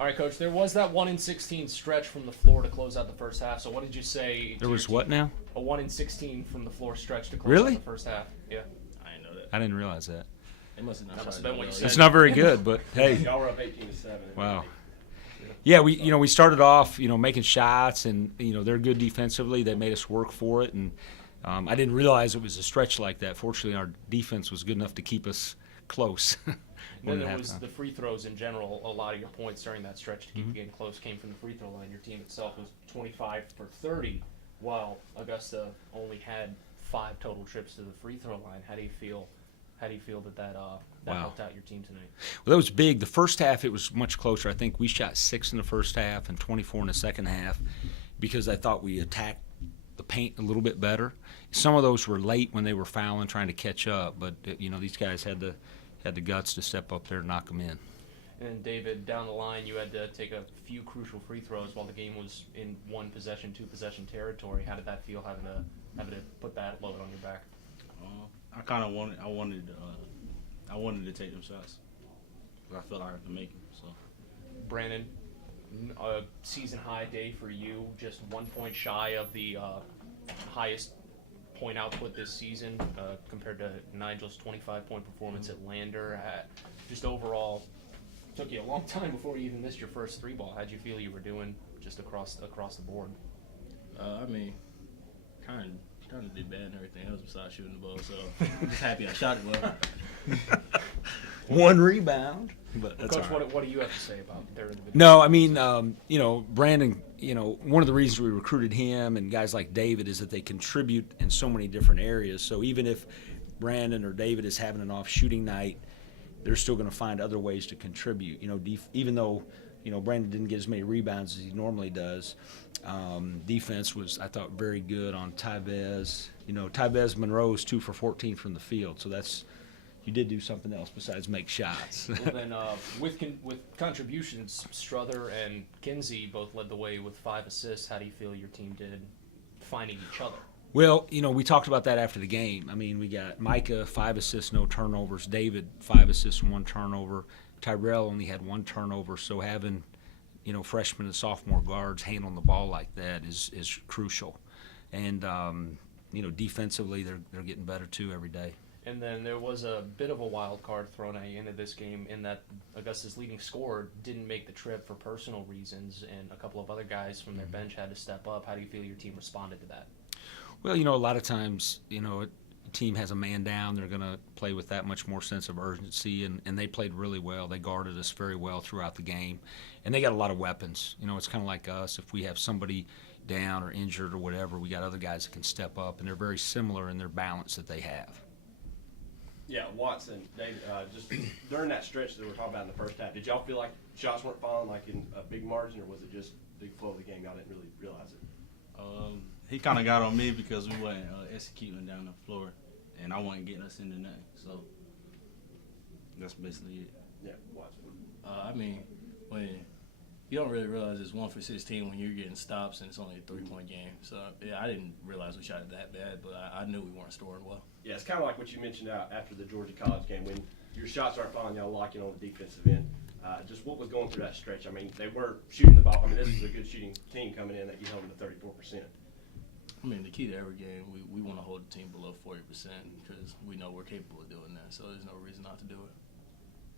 All right, Coach, there was that 1-in-16 stretch from the floor to close out the first half. So what did you say? There was what now? A 1-in-16 from the floor stretch to close Really? out the first half. Yeah. I didn't know that. I didn't realize that. It must have not That must shot have been what you said. It's not very good, but hey. Y'all were up 18-7. Wow. Yeah, we started off making shots, and they're good defensively. They made us work for it, and I didn't realize it was a stretch like that. Fortunately, our defense was good enough to keep us close. Then there was the free throws in general. A lot of your points during that stretch to keep the game close came from the free throw line. Your team itself was 25 for 30, while Augusta only had 5 total trips to the free throw line. How do you feel? How do you feel that helped out your team tonight? Well, that was big. The first half, it was much closer. I think we shot 6 in the first half and 24 in the second half because I thought we attacked the paint a little bit better. Some of those were late when they were fouling, trying to catch up, but these guys had the guts to step up there and knock them in. And David, down the line, you had to take a few crucial free throws while the game was in 1-possession, 2-possession territory. How did that feel, having to put that load on your back? I kind of wanted to take them shots. I felt like I could make them. So, Brandon, a season-high day for you, just 1 point shy of the highest point output this season compared to Nigel's 25-point performance at Lander. Just overall, took you a long time before you even missed your first 3-ball. How'd you feel you were doing just across the board? I mean, kind of did bad and everything else besides shooting the ball. So I'm just happy I shot it well. 1 rebound. But that's Coach, all right. what do you have to say about their individual? No, I mean, Brandon, one of the reasons we recruited him and guys like David is that they contribute in so many different areas. So even if Brandon or David is having an off shooting night, they're still going to find other ways to contribute. Even though, Brandon didn't get as many rebounds as he normally does, defense was, I thought, very good on Tyvez. Tyvez Monroe is 2 for 14 from the field, so that's – you did do something else besides make shots. Well, then, with contributions, Strother and Kinsey both led the way with 5 assists. How do you feel your team did finding each other? Well, we talked about that after the game. I mean, we got Micah, 5 assists, no turnovers. David, 5 assists and 1 turnover. Tyrell only had 1 turnover. So having, freshman and sophomore guards handling the ball like that is crucial. And, defensively, they're getting better too every day. And then there was a bit of a wild card thrown into this game in that Augusta's leading scorer didn't make the trip for personal reasons, and a couple of other guys from their bench had to step up. How do you feel your team responded to that? Well, a lot of times, a team has a man down. They're going to play with that much more sense of urgency, and they played really well. They guarded us very well throughout the game, and they got a lot of weapons. It's kind of like us. If we have somebody down or injured or whatever, we got other guys that can step up, and they're very similar in their balance that they have. Yeah, Watson, David, just during that stretch that we were talking about in the first half, did y'all feel like shots weren't falling like in a big margin, or was it just big flow of the game? Y'all didn't really realize it. He kind of got on me because we weren't executing down the floor, and I wasn't getting us into nothing. So that's basically it. Yeah, Watson. I mean, when you don't really realize it's 1 for 16 when you're getting stops and it's only a 3-point game. So yeah, I didn't realize we shot it that bad, but I knew we weren't scoring well. Yeah, it's kind of like what you mentioned after the Georgia College game when your shots aren't falling, y'all locking on the defensive end. Just what was going through that stretch? I mean, they were shooting the ball. I mean, this is a good shooting team coming in that you held them to 34%. I mean, the key to every game, we want to hold the team below 40% because we know we're capable of doing that. So there's no reason not to do it.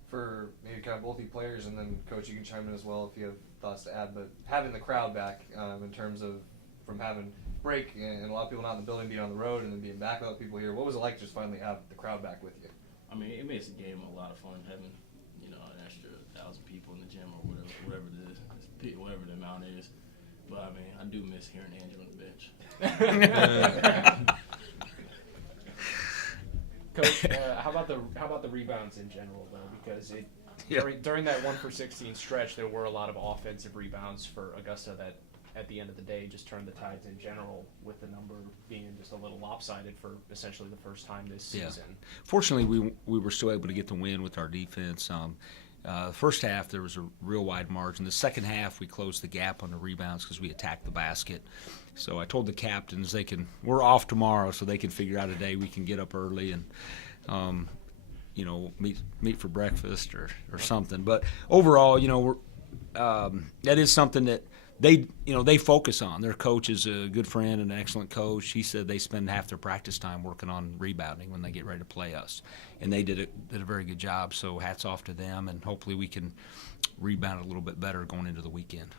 For maybe kind of both you players, and then Coach, you can chime in as well if you have thoughts to add, but having the crowd back in terms of from having break and a lot of people not in the building being on the road and then being back with other people here, what was it like to just finally have the crowd back with you? I mean, it makes the game a lot of fun having, an extra 1,000 people in the gym or whatever it is, whatever the amount is. But I mean, I do miss hearing Angel on the bench. Coach, how about the rebounds in general though? Because during that 1 for 16 stretch, there were a lot of offensive rebounds for Augusta that, at the end of the day, just turned the tides in general, with the number being just a little lopsided for essentially the first time this season. Fortunately, we were still able to get the win with our defense. The first half, there was a real wide margin. The second half, we closed the gap on the rebounds because we attacked the basket. So I told the captains we're off tomorrow, so they can figure out a day we can get up early and, meet for breakfast or something. But overall, that is something that they focus on. Their coach is a good friend and an excellent coach. He said they spend half their practice time working on rebounding when they get ready to play us, and they did a very good job. So hats off to them, and hopefully we can rebound a little bit better going into the weekend.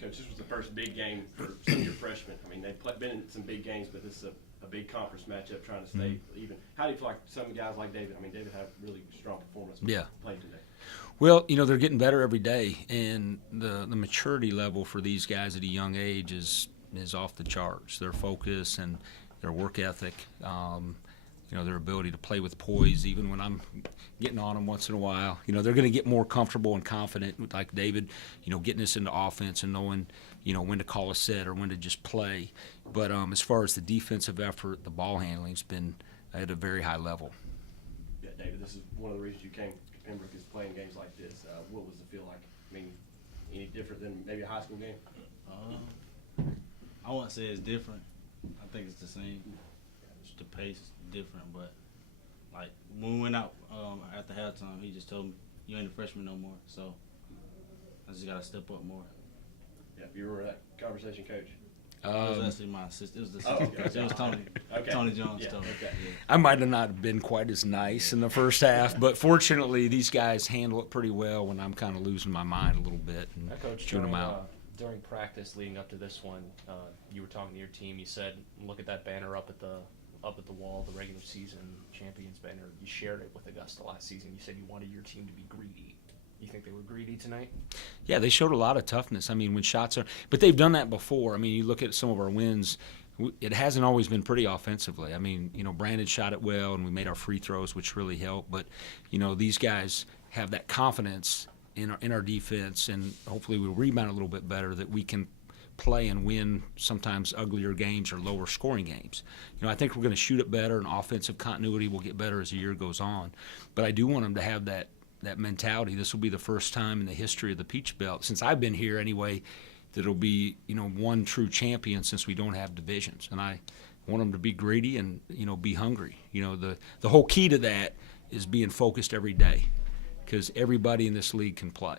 Coach, this was the first big game for some of your freshmen. I mean, they've been in some big games, but this is a big conference matchup trying to stay even. How do you feel like some guys like David? I mean, David had a really strong performance. Yeah. Played today. Well, they're getting better every day, and the maturity level for these guys at a young age is off the charts. Their focus and their work ethic, their ability to play with poise, even when I'm getting on them once in a while. They're going to get more comfortable and confident, like David, getting us into offense and knowing, when to call a set or when to just play. But as far as the defensive effort, the ball handling's been at a very high level. Yeah, David, this is one of the reasons you came to Pembroke is playing games like this. What was the feel like? I mean, any different than maybe a high school game? I wouldn't say it's different. I think it's the same. Just the pace is different, but like when we went out after halftime, he just told me, "You ain't a freshman no more." So I just gotta step up more. Yeah, you remember that conversation, Coach? It was actually my assistant. It was the assistant coach. It was Tony. Okay. Tony Jones. Yeah, Told me. okay. Yeah. I might have not been quite as nice in the first half, but fortunately these guys handle it pretty well when I'm kind of losing my mind a little bit and Coach, chewing them out. During practice leading up to this one, you were talking to your team. You said, "Look at that banner up at the wall, the regular season champions banner." You shared it with Augusta last season. You said you wanted your team to be greedy. You think they were greedy tonight? Yeah, they showed a lot of toughness. I mean, when shots are – but they've done that before. I mean, you look at some of our wins, it hasn't always been pretty offensively. I mean, Brandon shot it well, and we made our free throws, which really helped. But, these guys have that confidence in our defense, and hopefully we'll rebound a little bit better, that we can play and win sometimes uglier games or lower scoring games. I think we're going to shoot it better, and offensive continuity will get better as the year goes on. But I do want them to have that mentality. This will be the first time in the history of the Peach Belt, since I've been here anyway, that it'll be, one true champion since we don't have divisions. And I want them to be greedy and, be hungry. The whole key to that is being focused every day, because everybody in this league can play.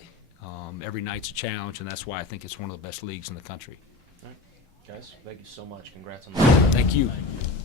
Every night's a challenge, and that's why I think it's one of the best leagues in the country. All right. Guys, thank you so much. Congrats on that. Thank you. Thank you.